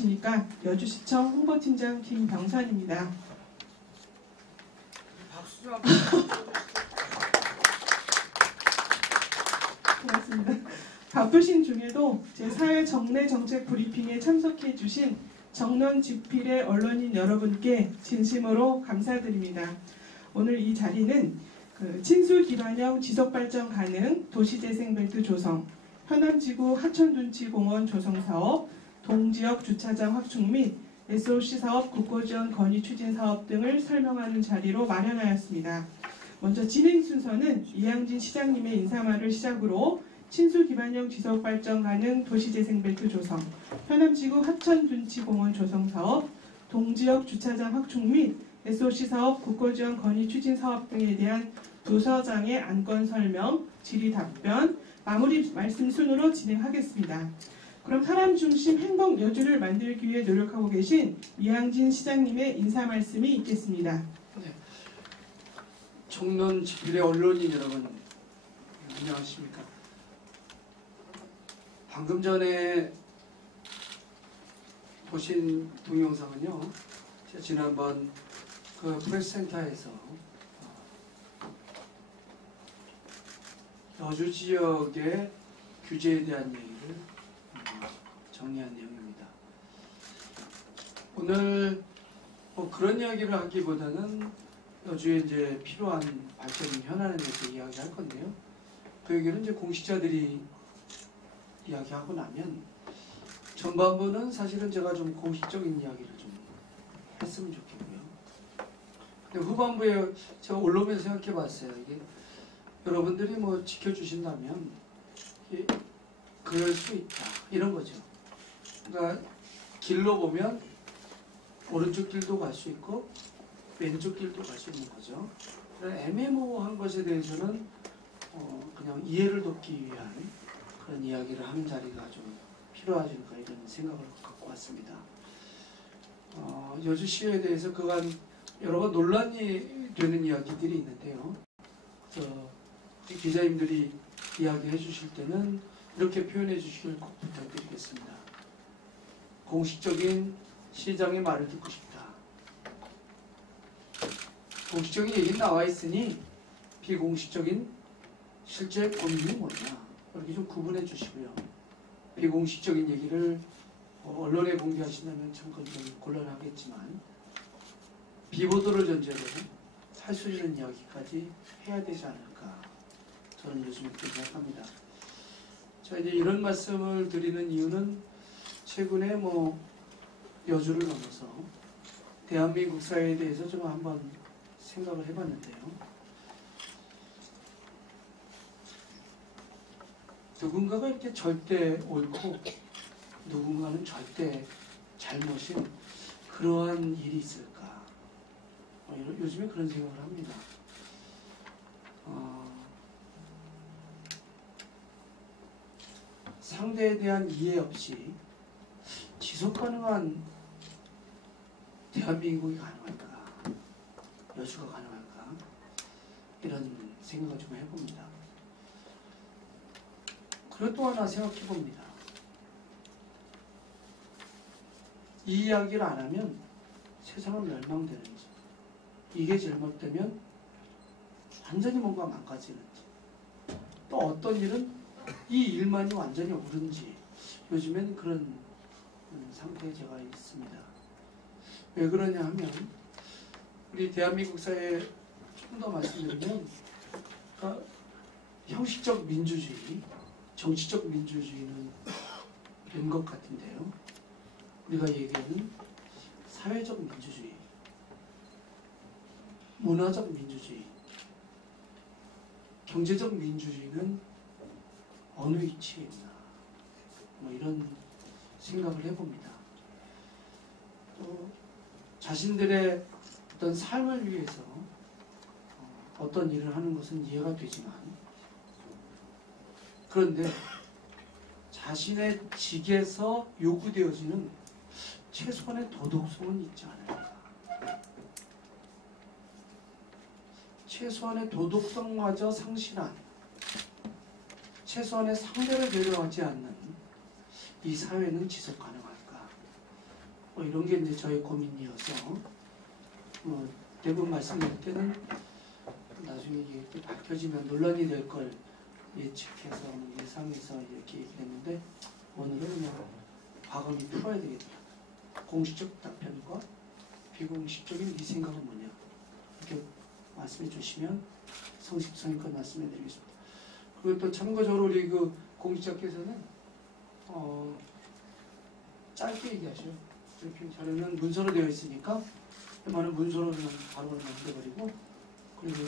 안녕하십니까. 여주시청 홍보팀장 김병선입니다. 박수 좀 고맙습니다. 바쁘신 중에도 제4회 정례 정책 브리핑에 참석해 주신 정론 집필의 언론인 여러분께 진심으로 감사드립니다. 오늘 이 자리는 친수 기반형 지속발전 가능 도시재생벨트 조성, 현암지구 하천둔치공원 조성사업, 동지역 주차장 확충 및 SOC 사업 국고지원 건의 추진 사업 등을 설명하는 자리로 마련하였습니다. 먼저 진행 순서는 이양진 시장님의 인사말을 시작으로 친수 기반형 지속발전 가능 도시재생벨트 조성, 현암지구 하천둔치공원 조성사업, 동지역 주차장 확충 및 SOC 사업 국고지원 건의 추진 사업 등에 대한 부서장의 안건 설명, 질의 답변, 마무리 말씀 순으로 진행하겠습니다. 그럼 사람 중심 행복 여주를 만들기 위해 노력하고 계신 이양진 시장님의 인사 말씀이 있겠습니다. 네. 정론 집필의 언론인 여러분 안녕하십니까. 방금 전에 보신 동영상은요, 제가 지난번 그 프레스센터에서 여주 지역의 규제에 대한 얘기를 정리한 내용입니다. 오늘 뭐 그런 이야기를 하기보다는 여주에 이제 필요한 발전 현안에 대해서 이야기할 건데요. 그 얘기는 이제 공직자들이 이야기하고 나면 전반부는 사실은 제가 좀 공식적인 이야기를 좀 했으면 좋겠고요. 근데 후반부에 제가 올라오면서 생각해 봤어요. 이게 여러분들이 뭐 지켜주신다면 그럴 수 있다. 이런 거죠. 그러니까 길로 보면 오른쪽 길도 갈 수 있고 왼쪽 길도 갈 수 있는 거죠. 애매모호한 것에 대해서는 그냥 이해를 돕기 위한 그런 이야기를 하는 자리가 좀 필요하지 않을까 이런 생각을 갖고 왔습니다. 여주시에 대해서 그간 여러 번 논란이 되는 이야기들이 있는데요. 기자님들이 이야기해 주실 때는 이렇게 표현해 주시길 꼭 부탁드리겠습니다. 공식적인 시장의 말을 듣고 싶다. 공식적인 얘기는 나와 있으니 비공식적인 실제 고민이 뭐냐 이렇게 좀 구분해 주시고요. 비공식적인 얘기를 언론에 공개하신다면 참 좀 곤란하겠지만 비보도를 전제로 할 수 있는 이야기까지 해야 되지 않을까 저는 요즘 그렇게 생각합니다. 자, 이제 이런 말씀을 드리는 이유는 최근에 뭐 여주를 넘어서 대한민국 사회에 대해서 좀 한번 생각을 해봤는데요. 누군가가 이렇게 절대 옳고 누군가는 절대 잘못인 그러한 일이 있을까? 요즘에 그런 생각을 합니다. 상대에 대한 이해 없이 지속 가능한 대한민국이 가능할까? 여주가 가능할까? 이런 생각을 좀 해봅니다. 그리고 또 하나 생각해 봅니다. 이 이야기를 안 하면 세상은 멸망되는지, 이게 잘못되면 완전히 뭔가 망가지는지, 또 어떤 일은 이 일만이 완전히 옳은지 요즘엔 그런 상태에 제가 있습니다. 왜 그러냐 하면 우리 대한민국 사회에 좀 더 말씀드리면 형식적 민주주의, 정치적 민주주의는 된 것 같은데요. 우리가 얘기하는 사회적 민주주의, 문화적 민주주의, 경제적 민주주의는 어느 위치에 있나 뭐 이런 생각을 해봅니다. 또 자신들의 어떤 삶을 위해서 어떤 일을 하는 것은 이해가 되지만 그런데 자신의 직에서 요구되어지는 최소한의 도덕성은 있지 않을까. 최소한의 도덕성마저 상실한, 최소한의 상대를 배려하지 않는 이 사회는 지속 가능할까? 뭐 이런 게 이제 저의 고민이어서 뭐 대부분 말씀드릴 때는 나중에 이게 또 밝혀지면 논란이 될 걸 예측해서 예상해서 이렇게 얘기를 했는데 오늘은 그냥 과감히 풀어야 되겠더라. 공식적 답변과 비공식적인 네 생각은 뭐냐 이렇게 말씀해 주시면 성심성의껏 말씀해 드리겠습니다. 그리고 또 참고적으로 우리 그 공직자께서는 짧게 얘기하셔요. 브리핑 자료는 문서로 되어 있으니까 웬만하면 문서로 그냥 바로 남겨버리고 그리고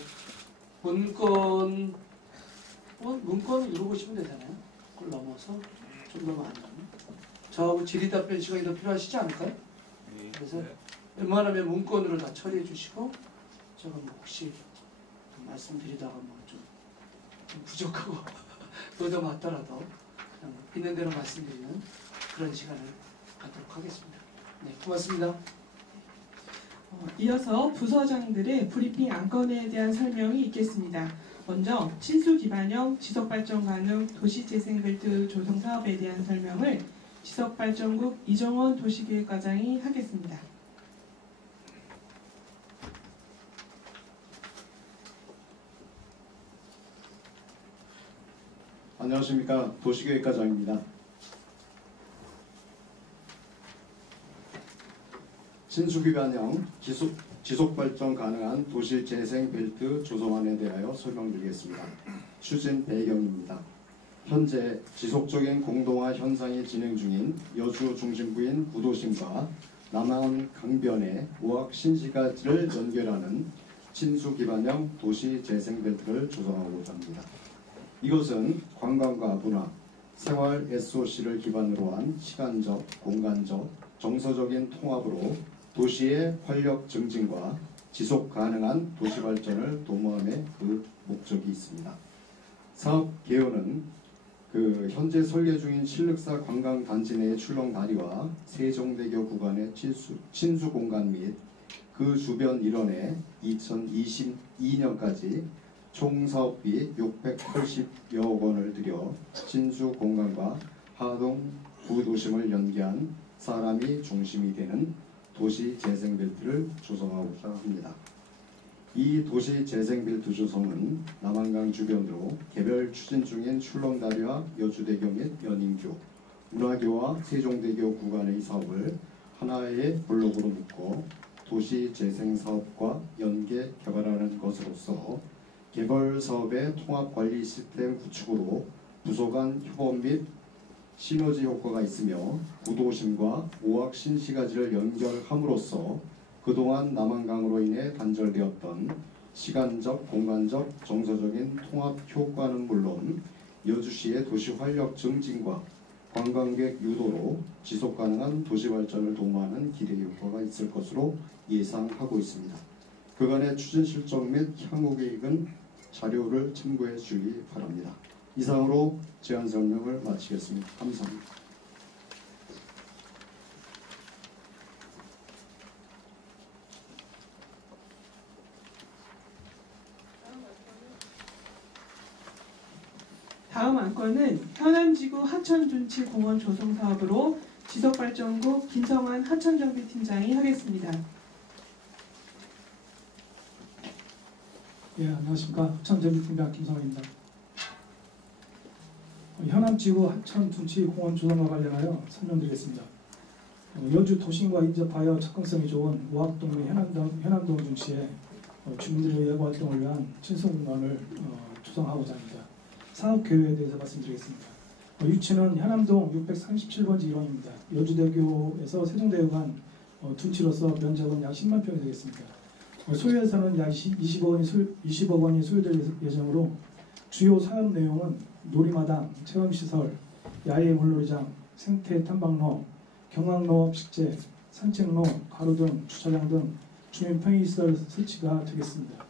문건을 읽어보시면 되잖아요. 그걸 넘어서 좀 더 많이 저하고 질의답변 시간이 더 필요하시지 않을까요? 그래서 웬만하면 문건으로 다 처리해 주시고 제가 뭐 혹시 말씀드리다가 뭐 좀 부족하고 너도 맞더라도 그냥 있는 대로 말씀드리는 그런 시간을 갖도록 하겠습니다. 네, 고맙습니다. 이어서 부서장들의 브리핑 안건에 대한 설명이 있겠습니다. 먼저 친수 기반형 지속발전 가능 도시재생벨트 조성 사업에 대한 설명을 지속발전국 이정원 도시계획과장이 하겠습니다. 안녕하십니까. 도시계획과장입니다. 친수기반형 지속발전 가능한 도시재생벨트 조성안에 대하여 설명드리겠습니다. 추진 배경입니다. 현재 지속적인 공동화 현상이 진행 중인 여주 중심부인 구도심과 남한 강변의 우악 신시가지를 연결하는 친수기반형 도시재생벨트를 조성하고자 합니다. 이것은 관광과 문화, 생활 SOC를 기반으로 한 시간적, 공간적, 정서적인 통합으로 도시의 활력 증진과 지속 가능한 도시 발전을 도모함의 그 목적이 있습니다. 사업 개요는 현재 설계 중인 신륵사 관광단지 내의 출렁 다리와 세종대교 구간의 친수 공간 및 그 주변 일원에 2022년까지 총 사업비 680여억 원을 들여 친수 공간과 하동 구도심을 연계한 사람이 중심이 되는 도시재생벨트를 조성하고자 합니다. 이 도시재생벨트 조성은 남한강 주변으로 개별 추진 중인 출렁다리와 여주대교 및 연인교, 문화교와 세종대교 구간의 사업을 하나의 블록으로 묶어 도시재생사업과 연계 개발하는 것으로서 개발 사업의 통합관리 시스템 구축으로 부서 간 협업 및 시너지 효과가 있으며 구도심과 오악 신시가지를 연결함으로써 그동안 남한강으로 인해 단절되었던 시간적, 공간적, 정서적인 통합 효과는 물론 여주시의 도시 활력 증진과 관광객 유도로 지속가능한 도시 발전을 도모하는 기대 효과가 있을 것으로 예상하고 있습니다. 그간의 추진 실적 및 향후 계획은 자료를 참고해 주기 바랍니다. 이상으로 제안 설명을 마치겠습니다. 감사합니다. 다음 안건은 현안지구 하천둔치공원 조성 사업으로 지속발전국 김성환 하천정비팀장이 하겠습니다. 예, 안녕하십니까. 하천정비팀장 김성환입니다. 현암지구 하천둔치공원 조성과 관련하여 설명드리겠습니다. 여주 도심과 인접하여 접근성이 좋은 오악동 및 현암동 둔치에 주민들의 예고 활동을 위한 친수공간을 조성하고자 합니다. 사업 계획에 대해서 말씀드리겠습니다. 위치는 현암동 637번지 1호입니다. 여주대교에서 세종대교 간 둔치로서 면적은 약 10만 평이 되겠습니다. 소유예산은 약 20억 원이 소요될 예정으로 주요 사업 내용은 놀이마당, 체험시설, 야외 물놀이장, 생태 탐방로, 경항로 식재, 산책로, 가로등, 주차장 등 주민 편의시설 설치가 되겠습니다.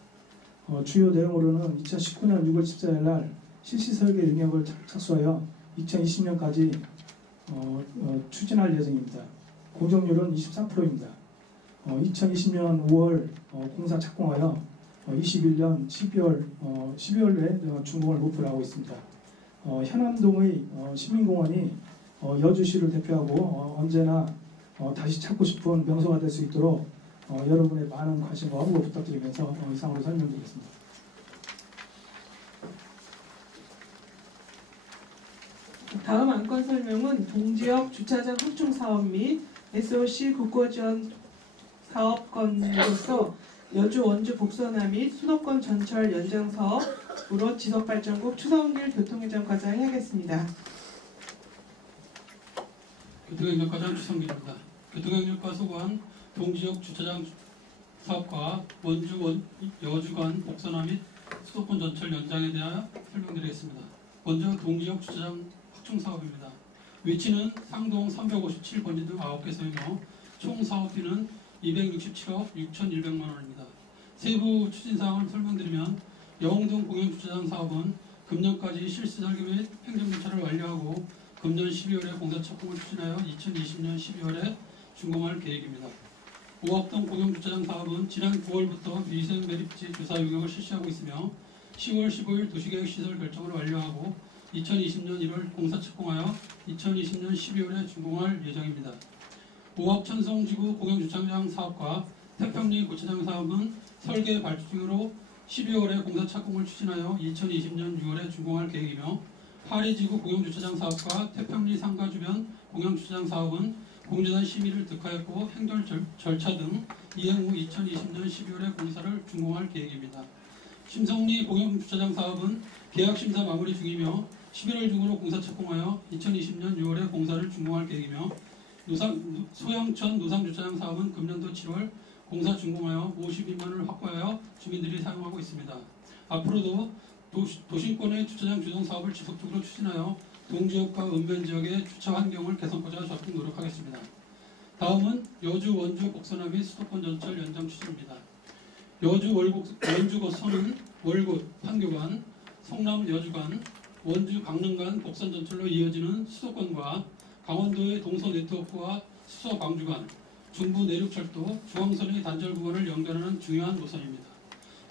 주요 내용으로는 2019년 6월 14일 날 실시설계 능력을 착수하여 2020년까지 추진할 예정입니다. 공정률은 23%입니다. 2020년 5월 공사 착공하여 21년 12월에 준공을 목표로 하고 있습니다. 현암동의 시민공원이 여주시를 대표하고 언제나 다시 찾고 싶은 명소가 될 수 있도록 여러분의 많은 관심과 후보 부탁드리면서 이상으로 설명드리겠습니다. 다음 안건 설명은 동지역 주차장 확충 사업 및 SOC 국고지원 사업건으로서 여주 원주 복선화 및 수도권 전철 연장 사업으로 지석발전국 추성길 교통회장 과장이 하겠습니다. 교통행정과장 추성길입니다. 교통행정과 소관 동지역 주차장 사업과 여주 간 복선화 및 수도권 전철 연장에 대하여 설명드리겠습니다. 먼저 동지역 주차장 확충 사업입니다. 위치는 상동 357번지 등 9개소이며 총 사업비는 267억 6,100만 원입니다. 세부 추진사항을 설명드리면 영동 공영주차장 사업은 금년까지 실시 설계 및 행정조차를 완료하고 금년 12월에 공사 착공을 추진하여 2020년 12월에 준공할 계획입니다. 오합동 공영주차장 사업은 지난 9월부터 위생 매립지 조사 용역을 실시하고 있으며 10월 15일 도시계획 시설 결정을 완료하고 2020년 1월 공사 착공하여 2020년 12월에 준공할 예정입니다. 오합 천성지구 공영주차장 사업과 태평리 고차장 사업은 설계 발주 중으로 12월에 공사 착공을 추진하여 2020년 6월에 준공할 계획이며 파리지구 공영주차장 사업과 태평리 상가 주변 공영주차장 사업은 공제단 심의를 득하였고 행정 절차 등 이행 후 2020년 12월에 공사를 준공할 계획입니다. 심성리 공영주차장 사업은 계약심사 마무리 중이며 11월 중으로 공사 착공하여 2020년 6월에 공사를 준공할 계획이며 소양천 노상주차장 사업은 금년도 7월 공사 준공하여 52만원을 확보하여 주민들이 사용하고 있습니다. 앞으로도 도심권의 주차장 주동 사업을 지속적으로 추진하여 동지역과 은변지역의 주차 환경을 개선하고자 적극 노력하겠습니다. 다음은 여주 원주 복선화 및 수도권 전철 연장 추진입니다. 여주 원주 거선은 월곶 판교간, 성남 여주간, 원주 강릉간 복선 전철로 이어지는 수도권과 강원도의 동서 네트워크와 수서 광주간, 중부 내륙철도, 중앙선의 단절 구간을 연결하는 중요한 노선입니다.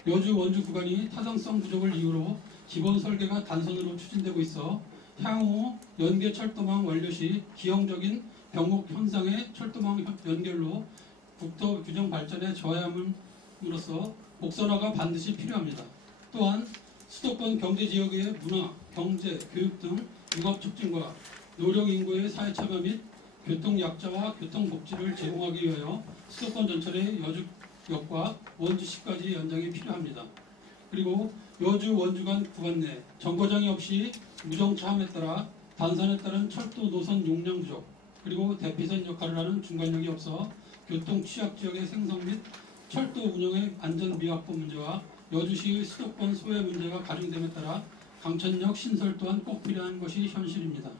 여주 원주 구간이 타당성 부족을 이유로 기본 설계가 단선으로 추진되고 있어 향후 연계 철도망 완료 시 기형적인 병목 현상의 철도망 연결로 국토 규정 발전에 저해함으로써 복선화가 반드시 필요합니다. 또한 수도권 경제지역의 문화, 경제, 교육 등 융합 촉진과 노령 인구의 사회 참여 및 교통약자와 교통복지를 제공하기 위하여 수도권 전철의 여주역과 원주시까지 연장이 필요합니다. 그리고 여주 원주 간 구간 내 정거장이 없이 무정차함에 따라 단선에 따른 철도 노선 용량 부족, 그리고 대피선 역할을 하는 중간역이 없어 교통 취약지역의 생성 및 철도 운영의 안전 미확보 문제와 여주시의 수도권 소외 문제가 가중됨에 따라 강천역 신설 또한 꼭 필요한 것이 현실입니다.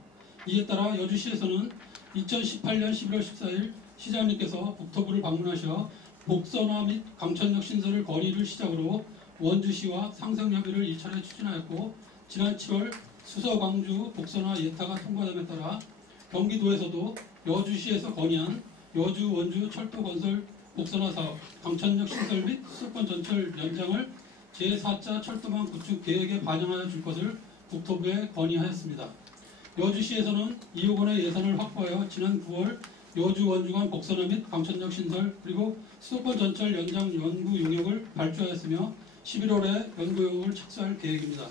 이에 따라 여주시에서는 2018년 11월 14일 시장님께서 국토부를 방문하셔 복선화 및 강천역 신설을 건의를 시작으로 원주시와 상생협의를 2차례 추진하였고 지난 7월 수서 광주 복선화 예타가 통과됨에 따라 경기도에서도 여주시에서 건의한 여주 원주 철도 건설 복선화 사업, 강천역 신설 및 수도권 전철 연장을 제4차 철도망 구축 계획에 반영하여 줄 것을 국토부에 건의하였습니다. 여주시에서는 2억 원의 예산을 확보하여 지난 9월 여주 원주 간 복선화 및 강천역 신설 그리고 수도권 전철 연장 연구 용역을 발주하였으며 11월에 연구 용역을 착수할 계획입니다.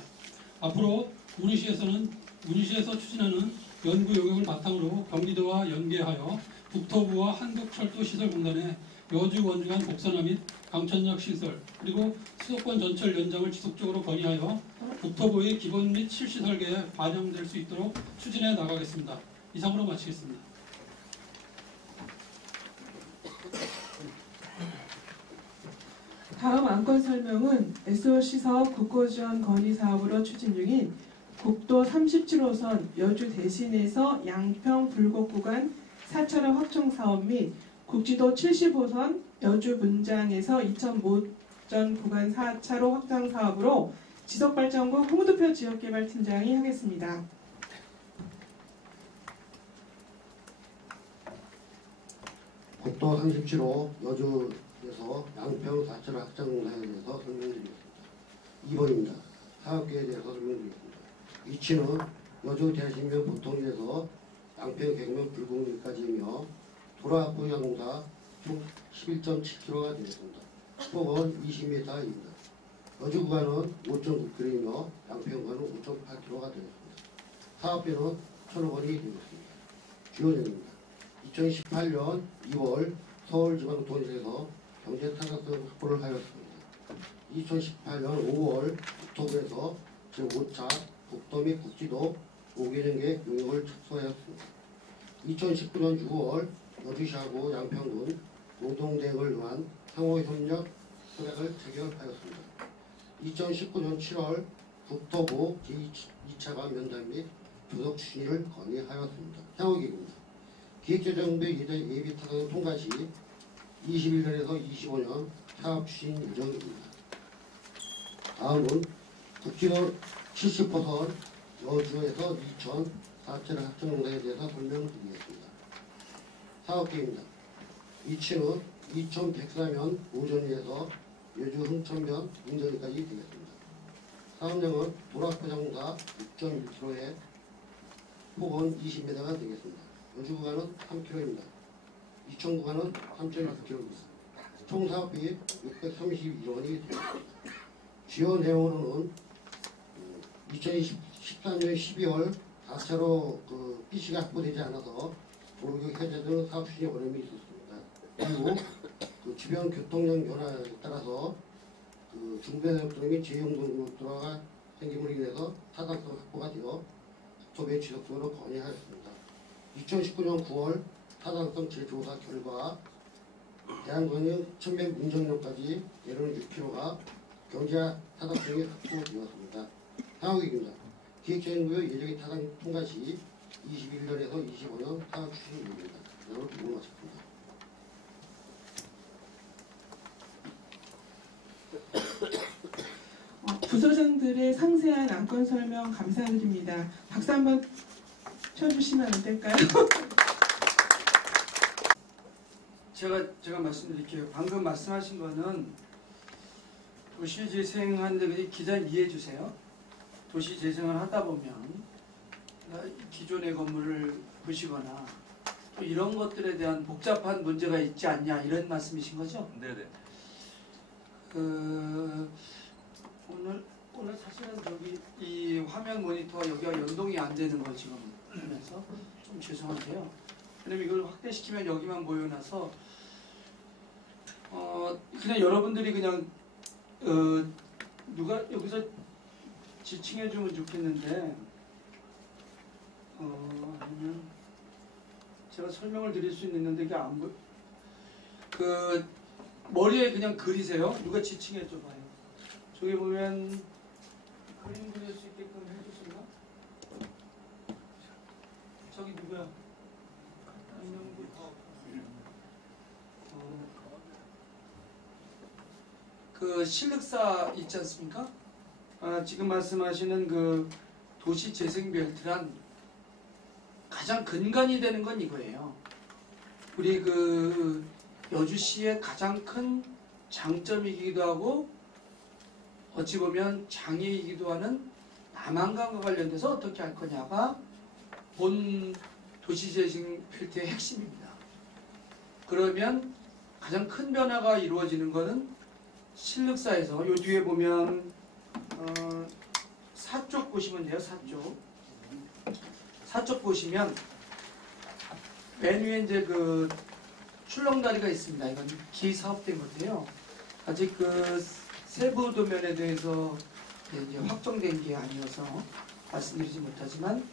앞으로 우리시에서 추진하는 연구 용역을 바탕으로 경기도와 연계하여 국토부와 한국철도시설공단에 여주 원주 간 복선화 및 강천역 시설 그리고 수도권 전철 연장을 지속적으로 건의하여 국토부의 기본 및 실시 설계에 반영될 수 있도록 추진해 나가겠습니다. 이상으로 마치겠습니다. 다음 안건 설명은 SOC 사업 국고지원 건의 사업으로 추진 중인 국도 37호선 여주 대신에서 양평 불곡 구간 4차로 확충 사업 및 국지도 70호선 여주 문장에서 이천 구간 4차로 확장 사업으로 지석발전국 홍두표 지역개발팀장이 하겠습니다. 국도 37호 여주에서 양평 4차로 확장 공사에 대해서 설명드리겠습니다. 2번입니다. 사업계획에 대해서 설명드리겠습니다. 위치는 여주 대신면 보통일에서 양평 객면 불곡리까지이며 도락부양공사 총 11.7km가 되겠습니다. 폭은 20m입니다. 여주 구간은 5.9km이며 양평 구간은 5.8km가 되겠습니다. 사업비는 1,000억 원이 되겠습니다. 주요 내용입니다. 2018년 2월 서울지방도시에서 경제타당성 확보를 하였습니다. 2018년 5월 국토부에서 제5차 국도 및 국지도 5개년 계획 용역을 착수하였습니다. 2019년 6월 여주시하고 양평군 노동대응을 위한 상호협력 협약을 체결하였습니다. 2019년 7월 국토부 제2차관 면담 및 조속 추진을 건의하였습니다. 향후 계획입니다. 기획재정부 예비 타당 통과 시 21년에서 25년 사업 추진 예정입니다. 다음은 국지도 70호선 여주에서 이천 4차례 확정공사에 대해서 설명드리겠습니다. 사업계획입니다. 위치는 이천 백사면 오전위에서 여주 흥천면 인덕리까지 되겠습니다. 사업량은 도락포장공사 6.1km에 폭은 20m가 되겠습니다. 여주 구간은 3km입니다. 이천 구간은 3.6km입니다. 총 사업비 632억 원이 되겠습니다. 주요 내용으로는 2013년 12월 4차로 PC가 확보되지 않아서 도로교육 해제 등 사업 추진에 어려움이 있었습니다. 그리고 주변 교통량 변화에 따라서 중부해상도로 및 제2용도로가 생김으로 인해서 타당성 확보가 되어 국토부의 지속적으로 건의하였습니다. 2019년 9월 타당성 재조사 결과 대한권역 천백 운전역까지 예로는 6km가 경제 타당성이 확보되었습니다. 향후계획입니다. 기획재정부의 예정의 타당 통과 시 21년에서 25년 사업 추진 예정입니다. 이상으로 질문 마쳤습니다. 부서장들의 상세한 안건 설명 감사드립니다. 박수 한번 쳐주시면 안 될까요? 제가 말씀드릴게요. 방금 말씀하신 거는 도시재생하는데 기자님 이해해 주세요. 도시재생을 하다 보면 기존의 건물을 부시거나 또 이런 것들에 대한 복잡한 문제가 있지 않냐 이런 말씀이신 거죠? 네네. 오늘 사실은 저기 이 화면 모니터가 여기가 연동이 안 되는 거 지금 그래서 좀 죄송한데요. 왜냐면 이걸 확대시키면 여기만 보여놔서 그냥 여러분들이 그냥 누가 여기서 지칭해주면 좋겠는데 아니면 제가 설명을 드릴 수 있는데 이게 안 보여. 머리에 그냥 그리세요. 누가 지칭해줘봐요. 저기 보면 그림 그릴 수 있게끔 해주실까? 저기 누구야? 안녕구. 그 실륵사 있지 않습니까? 지금 말씀하시는 그 도시재생벨트란 가장 근간이 되는 건 이거예요. 우리 그 여주시의 가장 큰 장점이기도 하고 어찌 보면 장애이기도 하는 남한강과 관련돼서 어떻게 할 거냐가 본 도시재생벨트의 핵심입니다. 그러면 가장 큰 변화가 이루어지는 것은 실륵사에서 요 뒤에 보면 사쪽 보시면 돼요. 사쪽 보시면 맨 위에 이제 그 출렁다리가 있습니다. 이건 기사업된 건데요. 아직 그 세부 도면에 대해서 이제 확정된 게 아니어서 말씀드리지 못하지만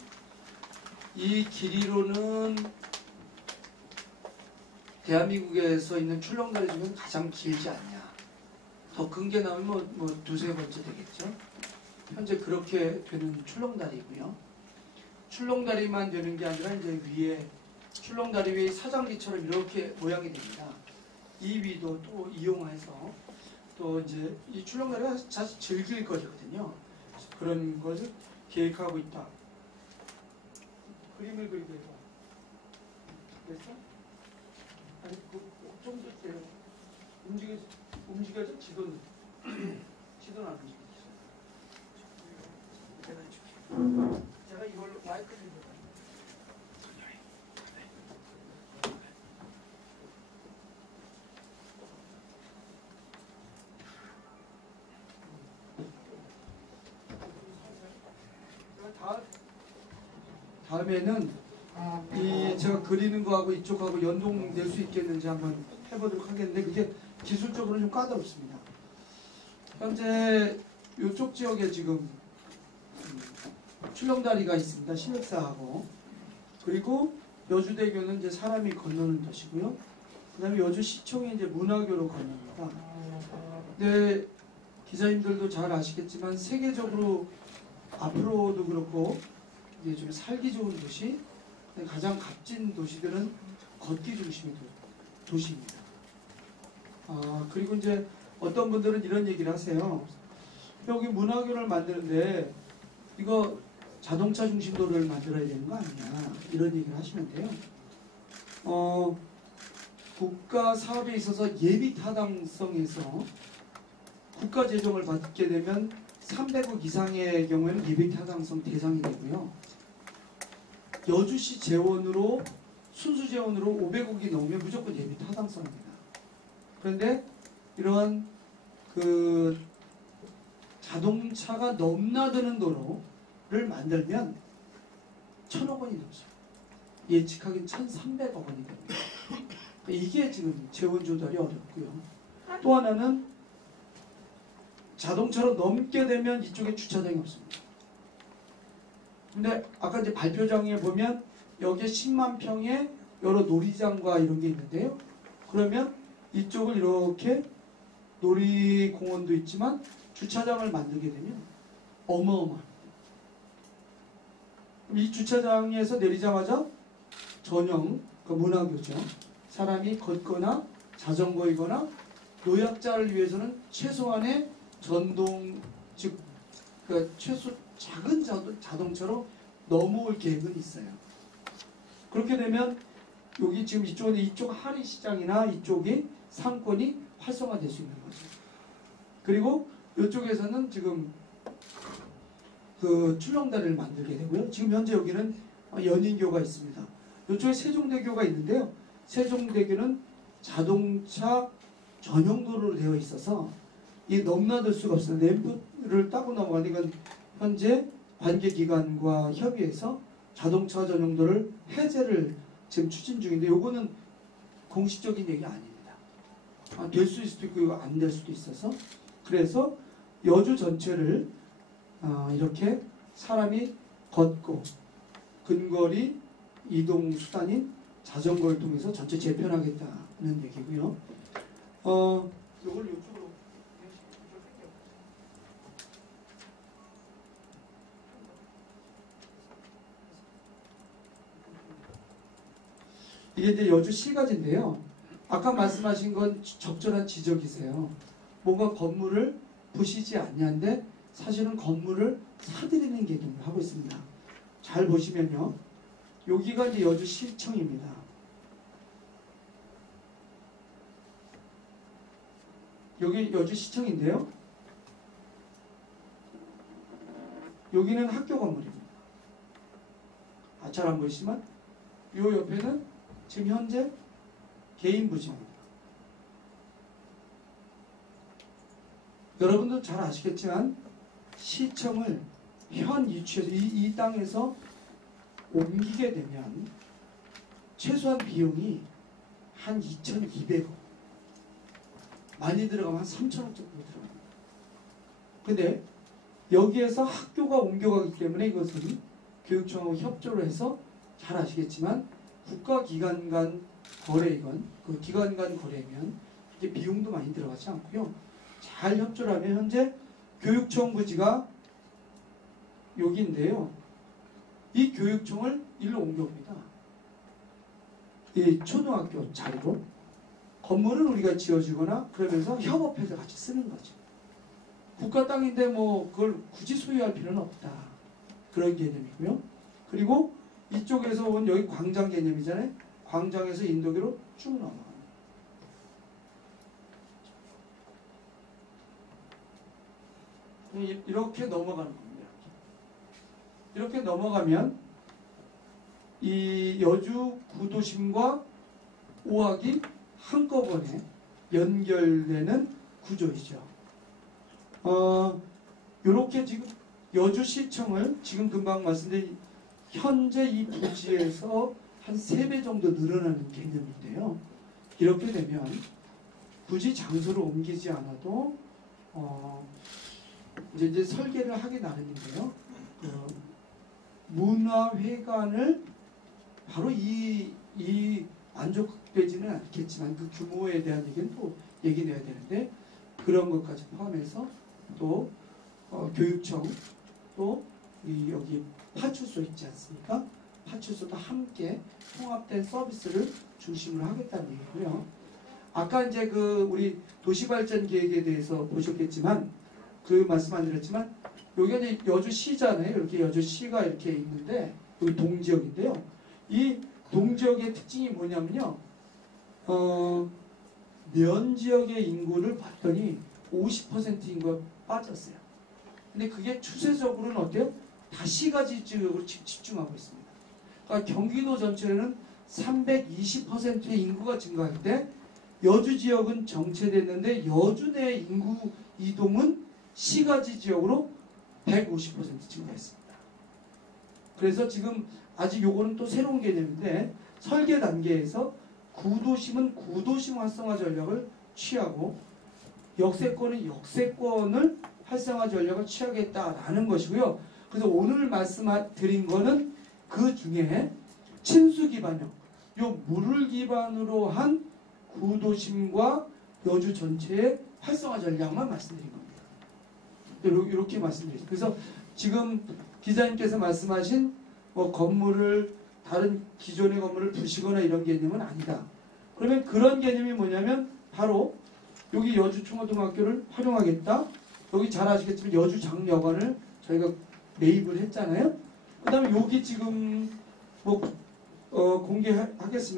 이 길이로는 대한민국에서 있는 출렁다리 중에 가장 길지 않냐. 더 큰 게 나오면 뭐 두세 번째 되겠죠. 현재 그렇게 되는 출렁다리고요. 출렁다리만 되는 게 아니라 이제 위에 출렁다리 위에 사장기처럼 이렇게 모양이 됩니다. 이 위도 또 이용해서 또 이제 이 출렁다리가 사실 즐길 거리거든요. 그런 것을 계획하고 있다. 그림을 그리고 해봐. 됐어? 아니 좀 더 돼요. 움직여서 지도는 안 움직이죠. 제가 해줄게요. 제가 이걸로 마이크를 다음에는 이 제가 그리는 거하고 이쪽하고 연동될 수 있겠는지 한번 해보도록 하겠는데 그게 기술적으로는 좀 까다롭습니다. 현재 이쪽 지역에 지금 출렁다리가 있습니다. 신역사하고 그리고 여주대교는 이제 사람이 건너는 것이고요. 그다음에 여주시청이 이제 문화교로 건너니다. 근데 기자님들도 잘 아시겠지만 세계적으로 앞으로도 그렇고 이게 좀 살기 좋은 도시, 가장 값진 도시들은 걷기 중심의 도시입니다. 그리고 이제 어떤 분들은 이런 얘기를 하세요. 여기 문화교를 만드는데 이거 자동차 중심도를 만들어야 되는 거 아니냐 이런 얘기를 하시면 돼요. 국가 사업에 있어서 예비 타당성에서 국가 재정을 받게 되면 300억 이상의 경우에는 예비 타당성 대상이 되고요. 여주시 재원으로 순수 재원으로 500억이 넘으면 무조건 예비 타당성입니다. 그런데 이러한 그 자동차가 넘나드는 도로를 만들면 1,000억 원이 넘어요. 예측하기는 1,300억 원이 됩니다. 이게 지금 재원 조달이 어렵고요. 또 하나는 자동차로 넘게 되면 이쪽에 주차장이 없습니다. 근데 아까 이제 발표장에 보면 여기에 10만 평의 여러 놀이장과 이런 게 있는데요. 그러면 이쪽을 이렇게 놀이공원도 있지만 주차장을 만들게 되면 어마어마합니다. 이 주차장에서 내리자마자 전용 그 문화교죠. 사람이 걷거나 자전거이거나 노약자를 위해서는 최소한의 전동 즉 그 최소 작은 자동차로 넘어올 계획은 있어요. 그렇게 되면 여기 지금 이쪽 하리시장이나 이쪽이 상권이 활성화될 수 있는 거죠. 그리고 이쪽에서는 지금 그 출렁다리를 만들게 되고요. 지금 현재 여기는 연인교가 있습니다. 이쪽에 세종대교가 있는데요. 세종대교는 자동차 전용도로로 되어 있어서 이 넘나들 수가 없어요. 램프를 따고 넘어가는 건 현재 관계기관과 협의해서 자동차 전용도를 해제를 지금 추진 중인데 요거는 공식적인 얘기 아닙니다. 될 수 있을 수도 있고 안 될 수도 있어서 그래서 여주 전체를 이렇게 사람이 걷고 근거리 이동 수단인 자전거를 통해서 전체 재편하겠다는 얘기고요. 요걸 이쪽으로 이게 이제 여주 시가지인데요. 아까 말씀하신 건 적절한 지적이세요. 뭔가 건물을 부시지 않냐는데 사실은 건물을 사들이는 개념을 하고 있습니다. 잘 보시면요. 여기가 이제 여주시청입니다. 여기 여주시청인데요. 여기는 학교 건물입니다. 잘 안 보이시지만 이 옆에는 지금 현재 개인 부지입니다. 여러분도 잘 아시겠지만 시청을 현 위치에서 이 땅에서 옮기게 되면 최소한 비용이 한 2,200억 많이 들어가면 한 3,000억 정도 들어갑니다. 근데 여기에서 학교가 옮겨가기 때문에 이것은 교육청하고 협조를 해서 잘 아시겠지만 국가기관 간 거래이건 그 기관 간 거래면 이게 비용도 많이 들어가지 않고요. 잘 협조를 하면 현재 교육청 부지가 여기인데요. 이 교육청을 일로 옮겨옵니다. 이 초등학교 자리로 건물은 우리가 지어주거나 그러면서 협업해서 같이 쓰는 거죠. 국가 땅인데 뭐 그걸 굳이 소유할 필요는 없다. 그런 개념이고요. 그리고 이쪽에서 온 여기 광장 개념이잖아요. 광장에서 인도교로 쭉 넘어갑니다. 이렇게 넘어가는 겁니다. 이렇게 넘어가면 이 여주 구도심과 오악이 한꺼번에 연결되는 구조이죠. 이렇게 지금 여주시청을 지금 금방 말씀드린 현재 이 부지에서 한 3배 정도 늘어나는 개념인데요. 이렇게 되면 굳이 장소를 옮기지 않아도 이제 설계를 하기 나름인데요. 문화회관을 바로 이 만족되지는 않겠지만 그 규모에 대한 얘기는 또 얘기해야 되는데 그런 것까지 포함해서 또 교육청 또 여기 파출소 있지 않습니까? 파출소도 함께 통합된 서비스를 중심으로 하겠다는 얘기고요. 아까 이제 우리 도시발전 계획에 대해서 보셨겠지만 그 말씀 안 드렸지만 여기가 이제 여주시잖아요. 이렇게 여주시가 이렇게 있는데 여기 동지역인데요. 이 동지역의 특징이 뭐냐면요. 면지역의 인구를 봤더니 50% 인구가 빠졌어요. 근데 그게 추세적으로는 어때요? 다 시가지 지역으로 집중하고 있습니다. 그러니까 경기도 전체는 320%의 인구가 증가할 때 여주 지역은 정체됐는데 여주 내 인구 이동은 시가지 지역으로 150% 증가했습니다. 그래서 지금 아직 요거는 또 새로운 개념인데 설계 단계에서 구도심은 구도심 활성화 전략을 취하고 역세권은 역세권을 활성화 전략을 취하겠다라는 것이고요. 그래서 오늘 말씀드린 거는 그 중에 친수 기반형, 요 물을 기반으로 한 구도심과 여주 전체의 활성화 전략만 말씀드린 겁니다. 이렇게 말씀드렸습니다. 그래서 지금 기자님께서 말씀하신 건물을 다른 기존의 건물을 부시거나 이런 개념은 아니다. 그러면 그런 개념이 뭐냐면 바로 여기 여주 총어등학교를 활용하겠다. 여기 잘 아시겠지만 여주 장여관을 저희가 매입을 했잖아요. 그 다음에 여기 지금 공개하겠습니다.